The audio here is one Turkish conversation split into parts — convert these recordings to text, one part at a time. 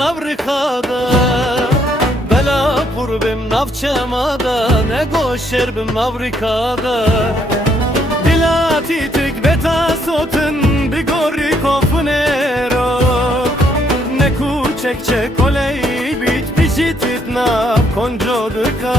navrikada bela purbim navçemada ne goşerbim navrikada dilati tık beta sotun bir gori kofunero ne kurçekçe koley bit pişitit na koncoduka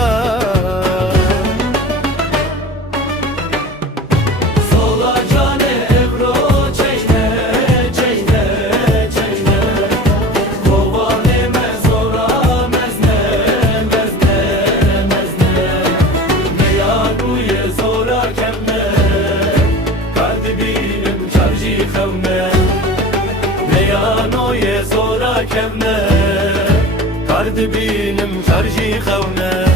Kemne, kardi binim karji xevne